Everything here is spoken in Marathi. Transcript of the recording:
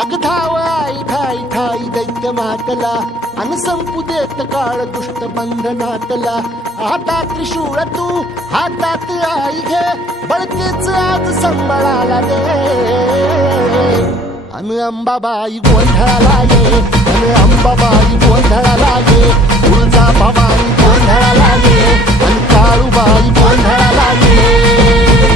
अग धाव आई ठाई ठाई दैत्य मातला अन संपू देत काळ दुष्ट बंधनातला. हातात त्रिशूळ तू हातात आई घे बळतेच आज संबळाला रे. अन अंबाबाई गोंधळाला ये अन अंबाबाई गोंधळाला ये. तुळजा भवानी गोंधळाला ये अन काळूबाई गोंधळाला ये.